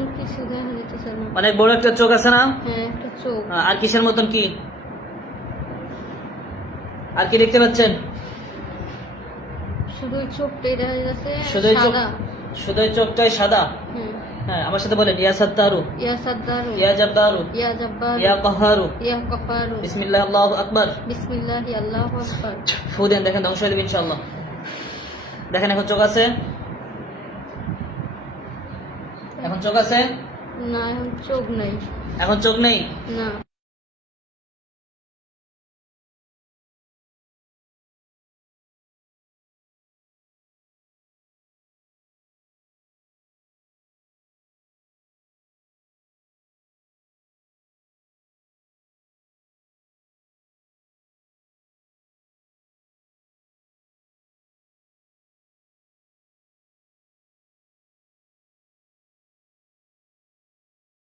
তেমন কিছু দেখা যেতেছে না। অনেক বড় একটা চোখ আছে না? হ্যাঁ, একটা চোখ। আর কিসের মতন কি? আর কি দেখতে পাচ্ছেন? শুধু চোখটাই দেখা যাচ্ছে শুধুই চোখ, সাদা। শুধুই চোখটাই সাদা। হ্যাঁ। হ্যাঁ, আমার সাথে বলেন, ইয়া সাত্তারু, ইয়া সাদ্দারু, ইয়া জাব্বারু, ইয়া জাব্বারু, ইয়া কাহারু, ইয়া কাফারু, বিসমিল্লাহ আল্লাহু আকবার। বিসমিল্লাহি আল্লাহু আকবার। ফু দেন, দেখেন ধ্বংস হয়ে যাবে ইনশাআল্লাহ। দেখেন এখন চোখ আছে? এখন চোখ আছে? না, এখন চোখ নাই। এখন চোখ নেই? না।